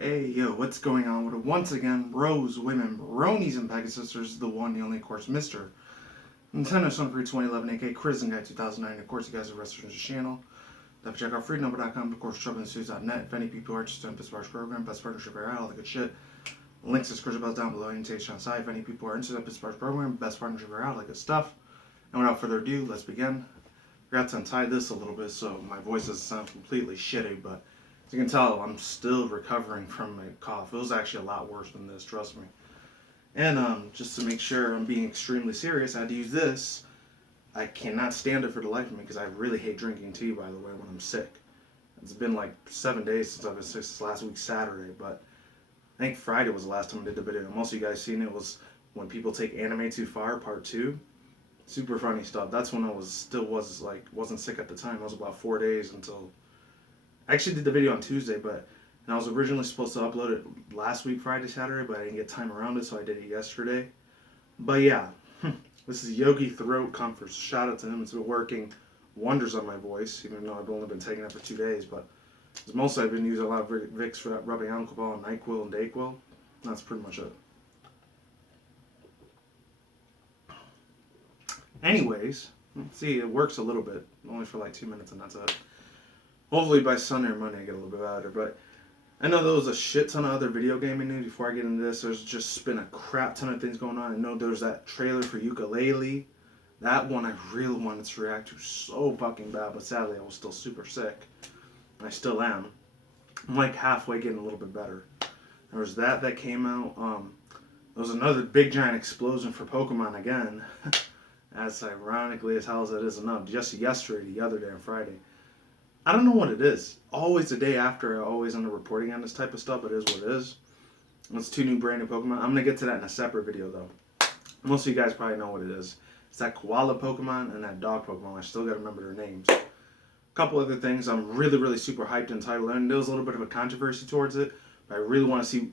Hey, yo, what's going on with it? Once again, bros, women, bronies, and pegasisters, the one, the only, of course, Mr. Nintendo Sony 2011, aka Chris and Guy 2009. Of course, you guys are registered to the channel. Have to check out freedomber.com, of course, troubleandstudios.net. If any people are interested in this Sparks program, best partnership area, all the good shit. Links to description bells down below, invitation on site. If any people are interested in this Sparks program, best partnership area, all the good stuff. And without further ado, let's begin. I forgot to untie this a little bit, so my voice doesn't sound completely shitty, but as you can tell, I'm still recovering from my cough. It was actually a lot worse than this, trust me. And just to make sure I'm being extremely serious, I had to use this. I cannot stand it for the life of me because I really hate drinking tea, by the way, when I'm sick. It's been like 7 days since I've been sick, since last week Saturday, but I think Friday was the last time I did the video. Most of you guys seen it was when people take anime too far, part 2. Super funny stuff. That's when I wasn't sick at the time. It was about 4 days until I actually did the video on Tuesday, and I was originally supposed to upload it last week, Friday, Saturday, but I didn't get time around it, so I did it yesterday. But yeah, this is Yogi Throat Comfort. Shout out to him. It's been working wonders on my voice, even though I've only been taking it for 2 days. But mostly I've been using a lot of Vicks for that rubbing alcohol and NyQuil and Dayquil. That's pretty much it. Anyways, see, it works a little bit, only for like 2 minutes, and that's it. Hopefully by Sunday or Monday I get a little bit better, but I know there was a shit ton of other video gaming news before I get into this. There's just been a crap ton of things going on. I know there's that trailer for Ukulele. That one I really wanted to react to so fucking bad, but sadly I was still super sick. I still am. I'm like halfway getting a little bit better. There was that came out. There was another big giant explosion for Pokemon again. As ironically as hell as it is enough. Just yesterday, the other day on Friday. I don't know what it is. Always the day after, I always end up reporting on this type of stuff. It is what it is. It's 2 new brand new Pokemon. I'm going to get to that in a separate video, though. Most of you guys probably know what it is. It's that koala Pokemon and that dog Pokemon. I still got to remember their names. A couple other things I'm really, really super hyped and titled. And there was a little bit of a controversy towards it. But I really want to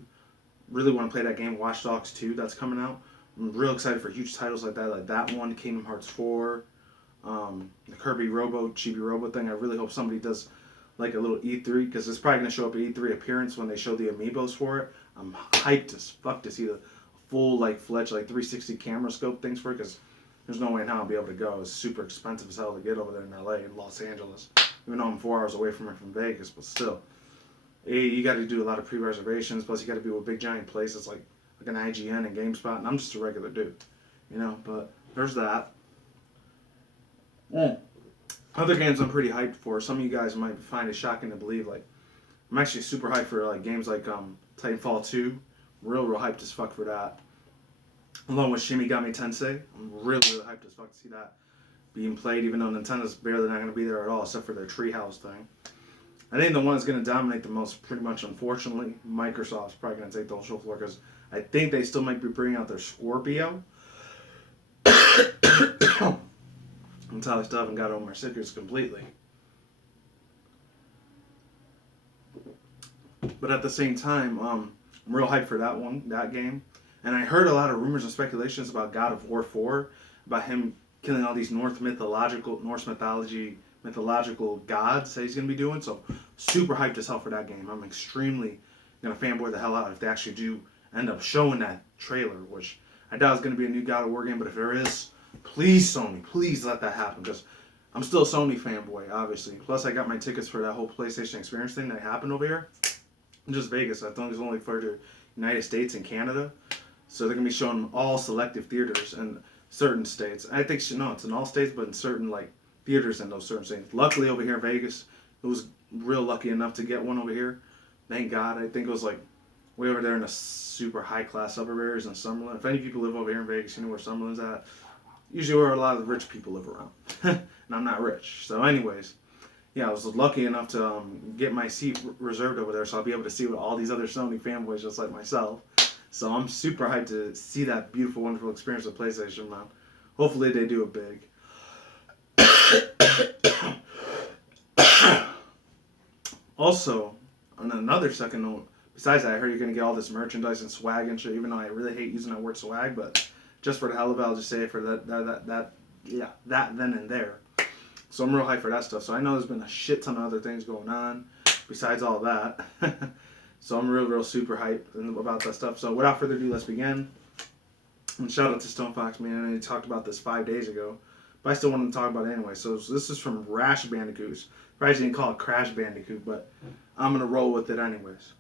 play that game, Watch Dogs 2, that's coming out. I'm real excited for huge titles like that one, Kingdom Hearts 4. The Kirby Chibi Robo thing. I really hope somebody does like a little E3, because it's probably going to show up at E3 appearance when they show the amiibos for it. I'm hyped as fuck to see the full fledged 360 camera scope things for it, because there's no way in hell I'll be able to go. It's super expensive as hell to get over there in LA and Los Angeles, even though I'm 4 hours away from it from Vegas, but still. You got to do a lot of pre-reservations, plus you got to be with big giant places like an IGN and GameSpot, and I'm just a regular dude, but there's that. Other games I'm pretty hyped for. Some of you guys might find it shocking to believe. I'm actually super hyped for games like Titanfall 2. Real hyped as fuck for that. Along with Shin Megami Tensei. I'm really hyped as fuck to see that being played, even though Nintendo's barely not going to be there at all, except for their Treehouse thing. I think the one that's going to dominate the most, pretty much, unfortunately, Microsoft's probably going to take the whole show floor, because I think they still might be bringing out their Scorpio. Until I still haven't got over my sickness completely. But at the same time, I'm real hyped for that game. And I heard a lot of rumors and speculations about God of War 4, about him killing all these Norse mythological gods that he's going to be doing. So super hyped as hell for that game. I'm extremely going to fanboy the hell out if they actually do end up showing that trailer, which I doubt is going to be a new God of War game, but if there is, please, Sony, please let that happen, because I'm still a Sony fanboy, obviously. Plus, I got my tickets for that whole PlayStation experience thing that happened over here. Just Vegas. I think it's only for the United States and Canada. So they're going to be showing all selective theaters in certain states. I think, no, it's in all states, but in certain, theaters in those certain states. Luckily, over here in Vegas, it was real lucky enough to get one over here. Thank God. I think it was, way over there in the super high-class suburb areas in Summerlin. If any people live over here in Vegas, you know where Summerlin's at. Usually where a lot of the rich people live around. And I'm not rich. So anyways, yeah, I was lucky enough to get my seat reserved over there, so I'll be able to see with all these other Sony fanboys just like myself. So I'm super hyped to see that beautiful, wonderful experience with PlayStation, man. Hopefully they do it big. Also, on another second note, besides that, I heard you're going to get all this merchandise and swag and shit, even though I really hate using that word swag, but just for the hell of it, I'll just say it for that then and there. So I'm real hyped for that stuff. So I know there's been a shit ton of other things going on besides all that. So I'm real super hyped about that stuff. So without further ado, let's begin. And shout out to Stone Fox, man. I know he talked about this 5 days ago, but I still wanted to talk about it anyway. So this is from Rash Bandicoot. Probably didn't call it Crash Bandicoot, but I'm gonna roll with it anyways.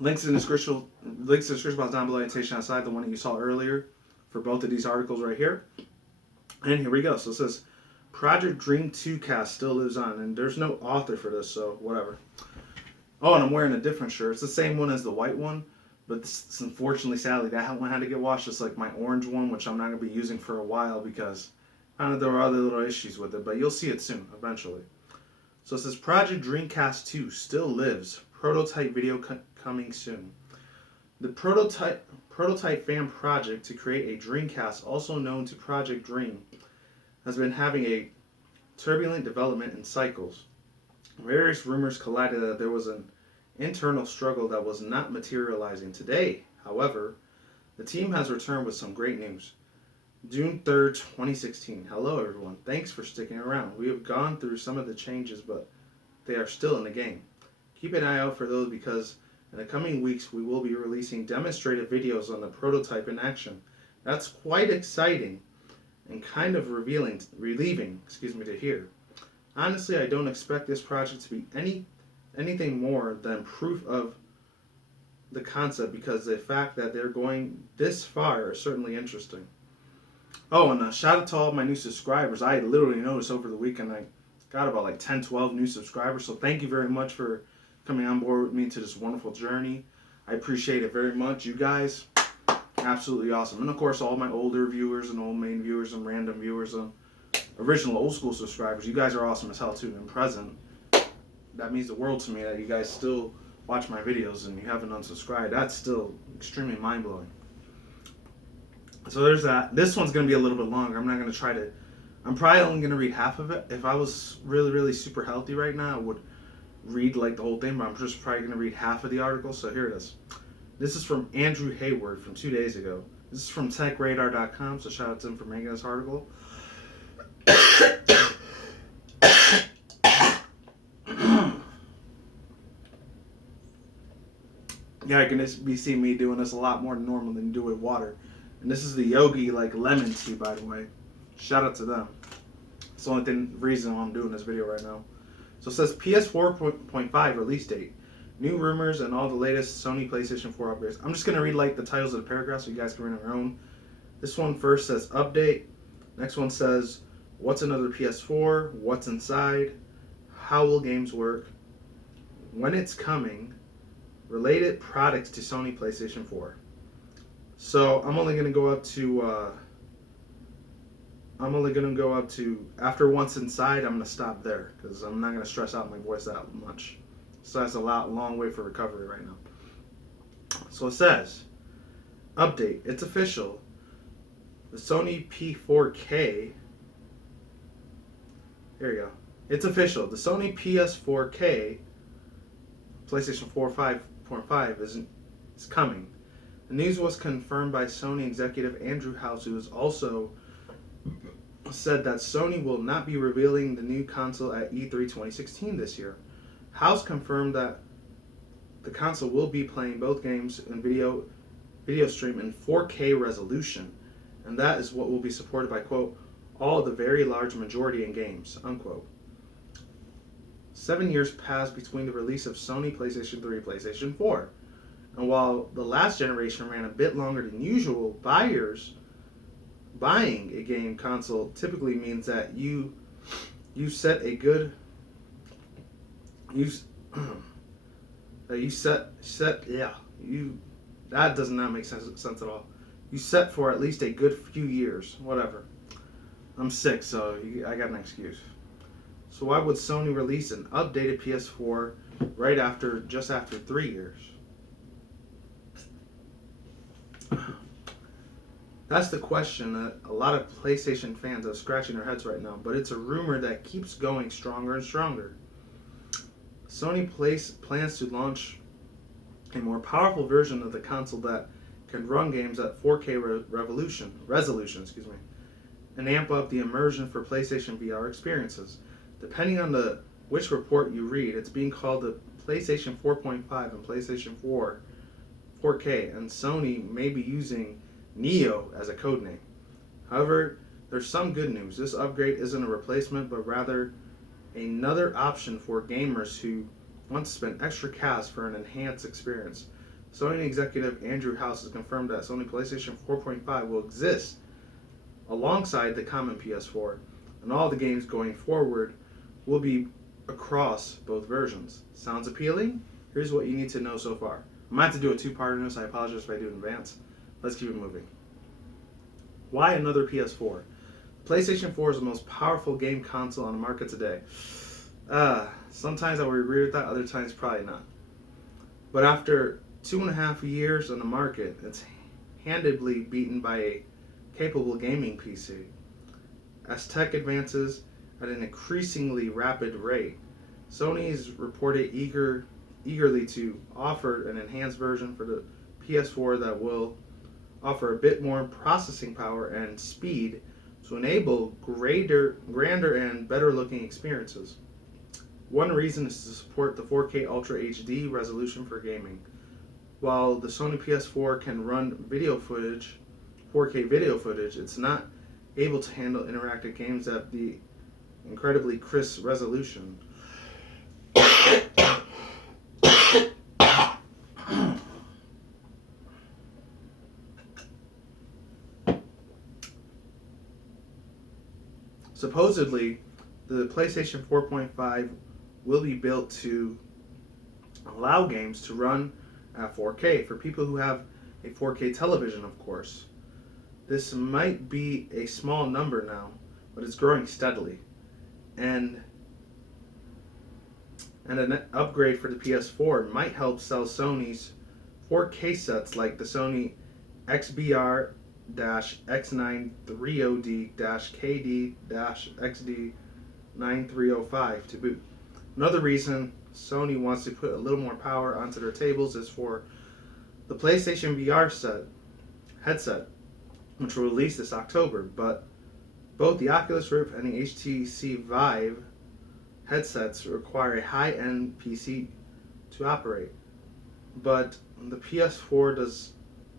Links in the description box down below, annotation outside, the one that you saw earlier for both of these articles right here. And here we go. So it says Project Dream 2Cast still lives on, and there's no author for this, so whatever. Oh, and I'm wearing a different shirt. It's the same one as the white one, but this, unfortunately, sadly, that one had to get washed, just like my orange one, which I'm not going to be using for a while because there were other little issues with it, but you'll see it soon, eventually. So it says Project Dreamcast 2 still lives. Prototype video coming soon. The prototype fan project to create a Dreamcast, also known to Project Dream, has been having a turbulent development in cycles. Various rumors collided that there was an internal struggle that was not materializing today. However, the team has returned with some great news. June 3rd, 2016. Hello everyone. Thanks for sticking around. We have gone through some of the changes, but they are still in the game. Keep an eye out for those because in the coming weeks we will be releasing demonstrative videos on the prototype in action. That's quite exciting and kind of relieving to hear. Honestly, I don't expect this project to be anything more than proof of the concept because the fact that they're going this far is certainly interesting. Oh, and shout out to all my new subscribers. I literally noticed over the weekend I got about like 10, 12 new subscribers. So thank you very much for coming on board with me to this wonderful journey. I appreciate it very much. You guys, absolutely awesome. And of course, all my older viewers and old main viewers and random viewers and original old school subscribers. You guys are awesome as hell too. And present, that means the world to me that you guys still watch my videos and you haven't unsubscribed. That's still extremely mind-blowing. So there's that. This one's going to be a little bit longer. I'm not going to try to... I'm probably only going to read half of it. If I was really super healthy right now, I would read like the whole thing, but I'm just probably going to read half of the article. So here it is. This is from Andrew Hayward from 2 days ago. This is from techradar.com, so shout out to him for making this article. Yeah, I can be seeing me doing this a lot more than normal than do with water. And this is the Yogi like lemon tea, by the way. Shout out to them. It's the only reason why I'm doing this video right now. So it says PS4.5 release date. New rumors and all the latest Sony PlayStation 4 upgrades. I'm just going to read like the titles of the paragraphs so you guys can read on your own. This one first says update. Next one says what's another PS4, what's inside, how will games work, when it's coming, related products to Sony PlayStation 4. So I'm only going to go up to after once inside. I'm going to stop there because I'm not going to stress out my voice that much. So that's a long way for recovery right now. So it says, update, it's official. The Sony P4K, here you go. It's official. The Sony PS4K, PlayStation 4.5 is coming. The news was confirmed by Sony executive Andrew House, who has also said that Sony will not be revealing the new console at E3 2016 this year. House confirmed that the console will be playing both games and video stream in 4K resolution, and that is what will be supported by, quote, all the very large majority in games, unquote. 7 years passed between the release of Sony PlayStation 3 and PlayStation 4. And while the last generation ran a bit longer than usual, buying a game console typically means that that does not make sense at all. You set for at least a good few years, whatever. I'm sick, so I got an excuse. So why would Sony release an updated PS4 just after 3 years? That's the question that a lot of PlayStation fans are scratching their heads right now, but it's a rumor that keeps going stronger and stronger. Sony plans to launch a more powerful version of the console that can run games at 4K resolution, and amp up the immersion for PlayStation VR experiences. Depending on which report you read, it's being called the PlayStation 4.5 and PlayStation 4K, and Sony may be using Neo as a codename. However, there's some good news. This upgrade isn't a replacement, but rather another option for gamers who want to spend extra cash for an enhanced experience. Sony executive Andrew House has confirmed that Sony PlayStation 4.5 will exist alongside the common PS4, and all the games going forward will be across both versions. Sounds appealing? Here's what you need to know so far. I might have to do a two-part on this. I apologize if I do in advance. Let's keep it moving. Why another PS4? PlayStation 4 is the most powerful game console on the market today. Sometimes I would agree with that, other times probably not. But after 2.5 years on the market, it's handedly beaten by a capable gaming PC. As tech advances at an increasingly rapid rate, Sony is reported eagerly to offer an enhanced version for the PS4 that will offer a bit more processing power and speed to enable grander and better looking experiences. One reason is to support the 4K Ultra HD resolution for gaming. While the Sony PS4 can run 4K video footage, it's not able to handle interactive games at the incredibly crisp resolution. Supposedly, the PlayStation 4.5 will be built to allow games to run at 4K for people who have a 4K television, of course. This might be a small number now, but it's growing steadily. And an upgrade for the PS4 might help sell Sony's 4K sets like the Sony XBR-X930D-KD-XD9305 to boot. Another reason Sony wants to put a little more power onto their tables is for the PlayStation VR headset, which will release this October, but both the Oculus Rift and the HTC Vive headsets require a high-end PC to operate, but the PS4 does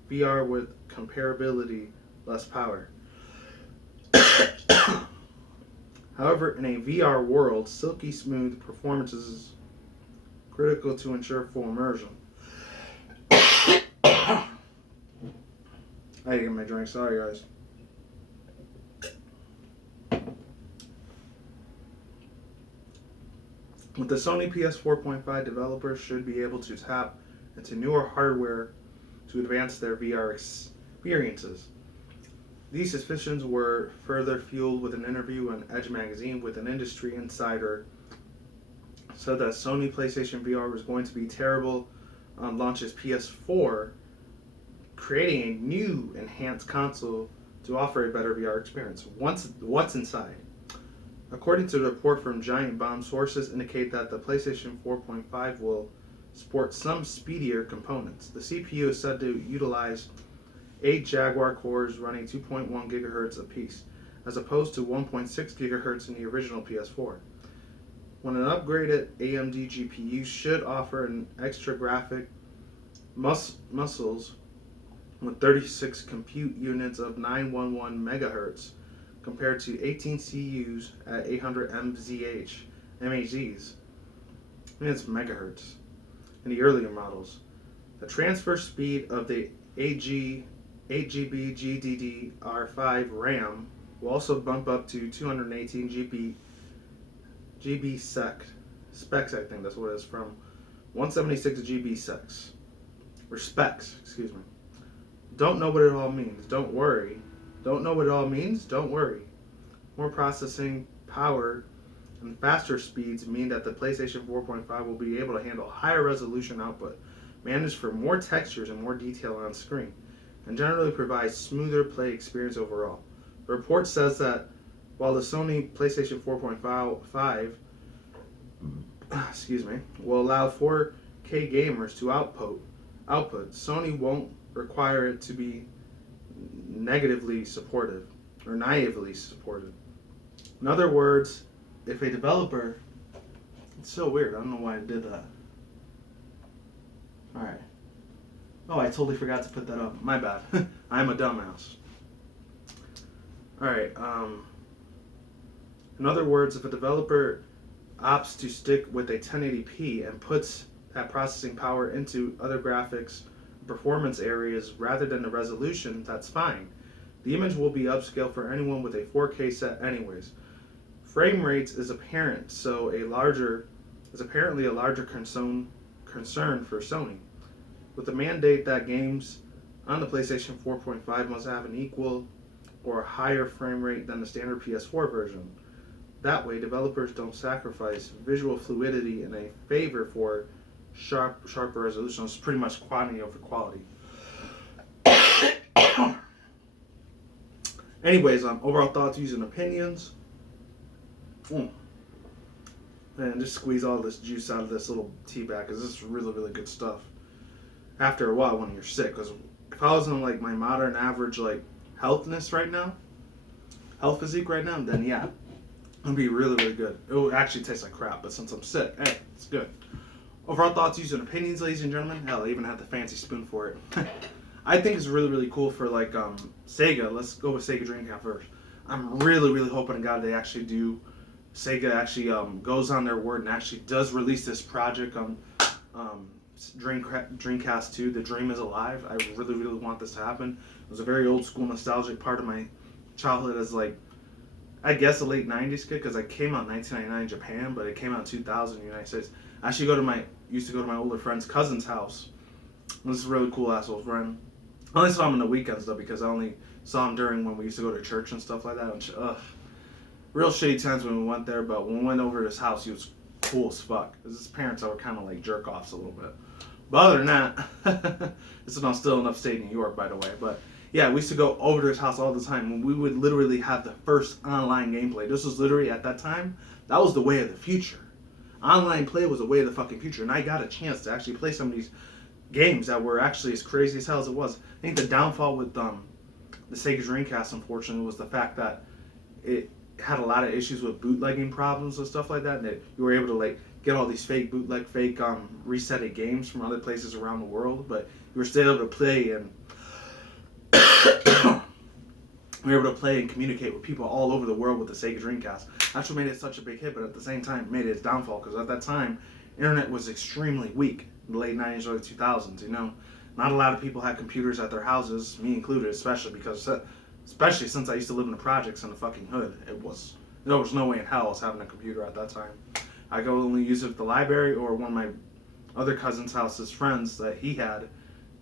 VR with comparability less power. However, in a VR world, silky smooth performance is critical to ensure full immersion. I had to get my drink, sorry guys. With the Sony PS4.5, developers should be able to tap into newer hardware to advance their VR experiences. These suspicions were further fueled with an interview on Edge magazine with an industry insider said that Sony PlayStation VR was going to be terrible on launch's PS4, creating a new enhanced console to offer a better VR experience. What's inside? According to the report from Giant Bomb, sources indicate that the PlayStation 4.5 will sport some speedier components. The CPU is said to utilize 8 Jaguar cores running 2.1 GHz apiece, as opposed to 1.6 GHz in the original PS4. When an upgraded AMD GPU should offer an extra graphic muscles with 36 compute units of 911 MHz compared to 18 CUs at 800 MAHs. I mean, it's megahertz in the earlier models. The transfer speed of the 8GB GDDR5 RAM will also bump up to 218 GB specs, I think that's what it is, from 176 GB specs. Or specs, excuse me. Don't know what it all means. Don't worry. Don't know what it all means? Don't worry. More processing power and faster speeds mean that the PlayStation 4.5 will be able to handle higher resolution output, manage for more textures and more detail on screen, and generally provide smoother play experience overall. The report says that while the Sony PlayStation 4.5 will allow 4K gamers to output, Sony won't require it to be naively supported. In other words, if a developer, it's so weird, I don't know why I did that. Oh, I totally forgot to put that up. My bad. I'm a dumbass. Alright, in other words, if a developer opts to stick with a 1080p and puts that processing power into other graphics performance areas rather than the resolution, that's fine. The image will be upscaled for anyone with a 4K set anyways. Frame rates is apparent, so apparently a larger concern for Sony. With the mandate that games on the PlayStation 4.5 must have an equal or higher frame rate than the standard PS4 version. That way, developers don't sacrifice visual fluidity in a favor for sharper resolution. It's pretty much quantity over quality. Anyways, overall thoughts, views, and opinions. Man, just squeeze all this juice out of this little tea bag because this is really, really good stuff. After a while, when you're sick, because if I was on like my modern average like health physique right now, then yeah, it'd be really, really good. It would actually taste like crap, but since I'm sick, hey, it's good. Overall thoughts, views, and opinions, ladies and gentlemen. Hell, I even had the fancy spoon for it. I think it's really, really cool for like Sega. Let's go with Sega Dreamcast first. I'm really, really hoping to God they actually do. Sega actually goes on their word and actually does release this project on Dreamcast 2. The Dream is Alive. I really, really want this to happen. It was a very old school, nostalgic part of my childhood as like, I guess a late 90s kid because I came out in 1999 in Japan, but it came out in 2000 in the United States. I actually used to go to my older friend's cousin's house. This is a really cool asshole friend. I only saw him on the weekends though because I only saw him during when we used to go to church and stuff like that. And, real shitty times when we went there, but when we went over to his house, he was cool as fuck. Because his parents were kind of like jerk-offs a little bit. But other than that, this is not still in upstate New York, by the way. But yeah, we used to go over to his house all the time. And we would literally have the first online gameplay. This was literally, at that time, that was the way of the future. Online play was the way of the fucking future. And I got a chance to actually play some of these games that were actually as crazy as hell as it was. I think the downfall with the Sega Dreamcast, unfortunately, was the fact that it had a lot of issues with bootlegging problems and stuff like that, and that you were able to like get all these fake resetted games from other places around the world, but you were still able to play and we were able to play and communicate with people all over the world with the Sega Dreamcast. That's what made it such a big hit, but at the same time, it made it its downfall because at that time, internet was extremely weak in the late 90s, early 2000s. You know, not a lot of people had computers at their houses, me included, especially since I used to live in the projects in the fucking hood. There was no way in hell I was having a computer at that time. I could only use it at the library or one of my other cousin's houses, friends that he had,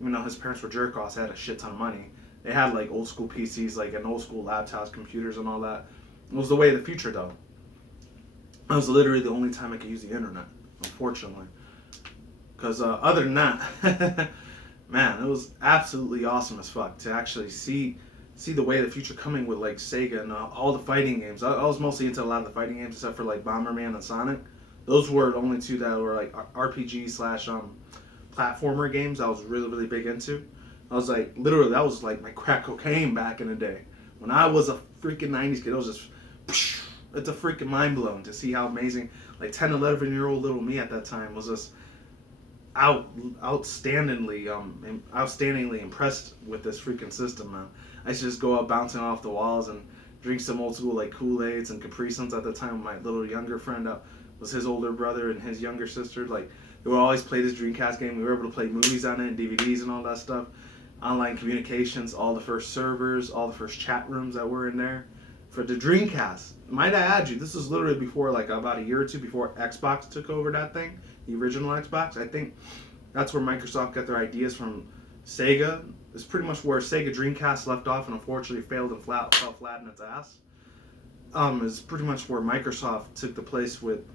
even though his parents were jerk-offs, had a shit ton of money. They had like old school PCs, like an old school laptops, computers and all that. It was the way of the future though. That was literally the only time I could use the internet, unfortunately. Because other than that, man, it was absolutely awesome as fuck to actually see the way of the future coming with like Sega and all the fighting games. I was mostly into a lot of the fighting games except for like Bomberman and Sonic. Those were the only two that were like RPG / platformer games I was really, really big into. I was like, literally, that was like my crack cocaine back in the day. When I was a freaking 90s kid, it was just, it's a freaking mind blowing to see how amazing, like 10, 11-year-old little me at that time was just outstandingly impressed with this freaking system, man. I used to just go out bouncing off the walls and drink some old school like Kool-Aids and Capri Suns at the time. My little younger friend was his older brother and his younger sister. Like, they would always play this Dreamcast game. We were able to play movies on it and DVDs and all that stuff. Online communications, all the first servers, all the first chat rooms that were in there. For the Dreamcast, might I add you, this was literally before, like about a year or two before Xbox took over that thing, the original Xbox. I think that's where Microsoft got their ideas from. Sega is pretty much where Sega Dreamcast left off and unfortunately failed and fell flat in its ass. Is pretty much where Microsoft took the place with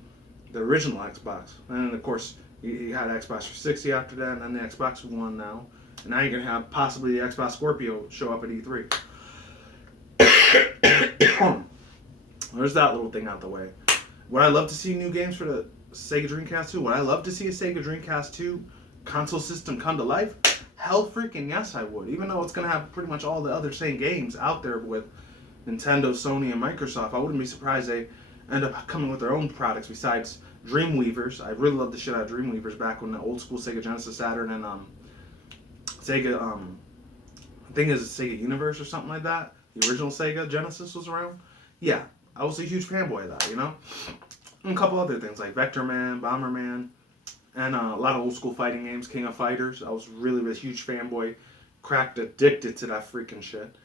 the original Xbox. And then, of course, you had Xbox 360 after that, and then the Xbox One now. And now you're going to have possibly the Xbox Scorpio show up at E3. There's that little thing out the way. Would I love to see new games for the Sega Dreamcast 2? Would I love to see a Sega Dreamcast 2 console system come to life? Hell freaking yes, I would. Even though it's going to have pretty much all the other same games out there with Nintendo, Sony, and Microsoft, I wouldn't be surprised they end up coming with their own products besides Dreamweavers. I really loved the shit out of Dreamweavers back when the old school Sega Genesis, Saturn, and Sega, I think it's Sega Universe or something like that. The original Sega Genesis was around. Yeah, I was a huge fanboy of that, you know? And a couple other things like Vector Man, Bomberman, and a lot of old school fighting games, King of Fighters. I was really a huge fanboy, cracked addicted to that freaking shit.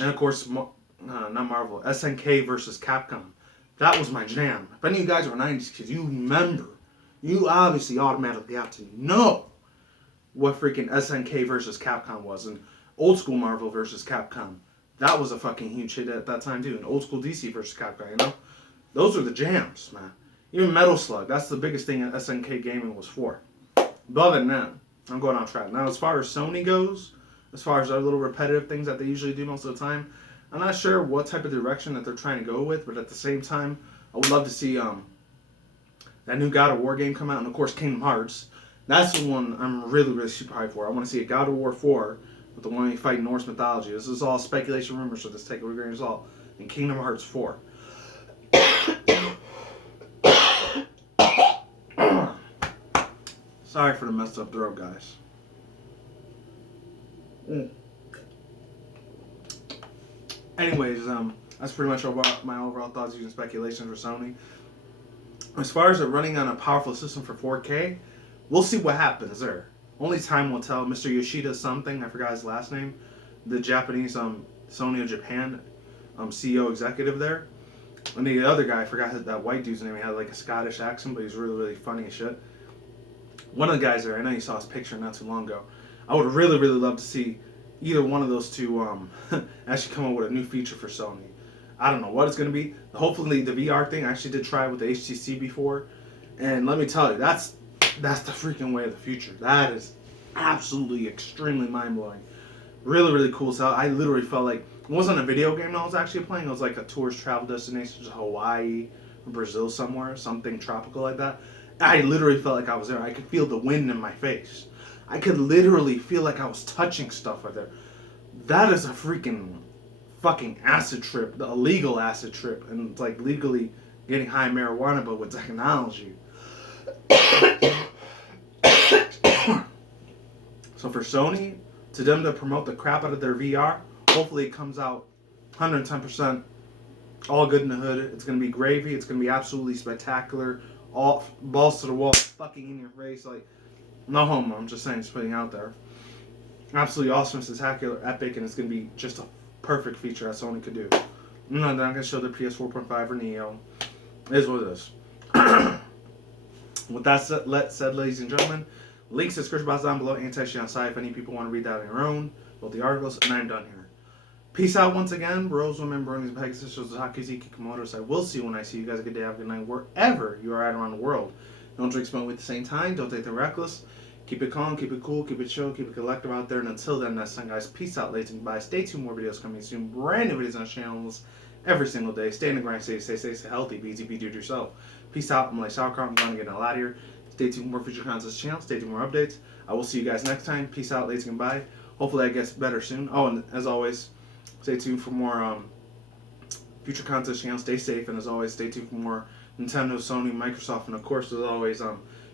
And of course, not Marvel, SNK versus Capcom. That was my jam. If any of you guys are 90s kids, you remember. You obviously automatically have to know what freaking SNK versus Capcom was. And old school Marvel versus Capcom. That was a fucking huge hit at that time too. And old school DC versus Capcom, you know? Those are the jams, man. Even Metal Slug, that's the biggest thing that SNK Gaming was for. But other than that, I'm going off track. Now, as far as Sony goes, as far as our little repetitive things that they usually do most of the time, I'm not sure what type of direction that they're trying to go with, but at the same time, I would love to see that new God of War game come out, and of course Kingdom Hearts. That's the one I'm really super hyped for. I want to see a God of War 4 with the one you fight Norse mythology. This is all speculation, rumors, so just take it with a grain of salt. And Kingdom Hearts 4. Sorry for the messed up throat, guys. Anyways, that's pretty much my overall thoughts using speculations for Sony. As far as it running on a powerful system for 4K, we'll see what happens there. Only time will tell. Mr. Yoshida something, I forgot his last name, the Japanese Sony of Japan CEO executive there. And the other guy, I forgot that white dude's name. He had like a Scottish accent, but he's really funny as shit. One of the guys there, I know you saw his picture not too long ago. I would really love to see either one of those two actually come up with a new feature for Sony. I don't know what it's going to be. Hopefully the VR thing, I actually did try it with the HTC before. And let me tell you, that's the freaking way of the future. That is absolutely extremely mind-blowing. Really cool. So I literally felt like, it wasn't a video game I was actually playing. It was like a tourist travel destination to Hawaii or Brazil somewhere, something tropical like that. I literally felt like I was there. I could feel the wind in my face. I could literally feel like I was touching stuff right there. That is a fucking acid trip, a legal acid trip, and it's like legally getting high marijuana, but with technology. So for Sony, to them to promote the crap out of their VR, hopefully it comes out 110%, all good in the hood. It's going to be gravy. It's going to be absolutely spectacular. All balls to the wall, fucking in your face. Like, no homo, I'm just saying, just putting it out there. Absolutely awesome, spectacular, epic, and it's going to be just a perfect feature that Sony could do. No, they're not going to show their PS4.5 or Neo. It is what it is. With that said, ladies and gentlemen, links to the description box down below and text you on site if any people want to read that on your own, both the articles, and I'm done here. Peace out once again, bros, women, bronies, and pegasisters, Hakuzi, Kikomotos. I will see you when I see you guys. A good day, have a good night, wherever you are at around the world. Don't drink, smoke at the same time. Don't take the reckless. Keep it calm, keep it cool, keep it chill, keep it collective out there. And until then, next time, guys, peace out, ladies and goodbye. Stay tuned, more videos coming soon. Brand new videos on channels every single day. Stay in the grind, stay healthy, be easy, be do it yourself. Peace out. I'm like Sauerkraut. I'm going to get the hell out of here. Stay tuned for more future content channel. Stay tuned for more updates. I will see you guys next time. Peace out, ladies and goodbye. Hopefully, I get better soon. Oh, and as always, stay tuned for more future content channels. Stay safe, and as always, stay tuned for more Nintendo, Sony, Microsoft, and of course, as always,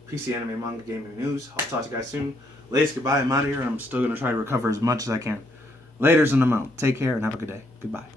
PC, anime, manga, gaming news. I'll talk to you guys soon. Ladies, goodbye. I'm out of here, and I'm still going to try to recover as much as I can. Laters, and I'm out. Take care, and have a good day. Goodbye.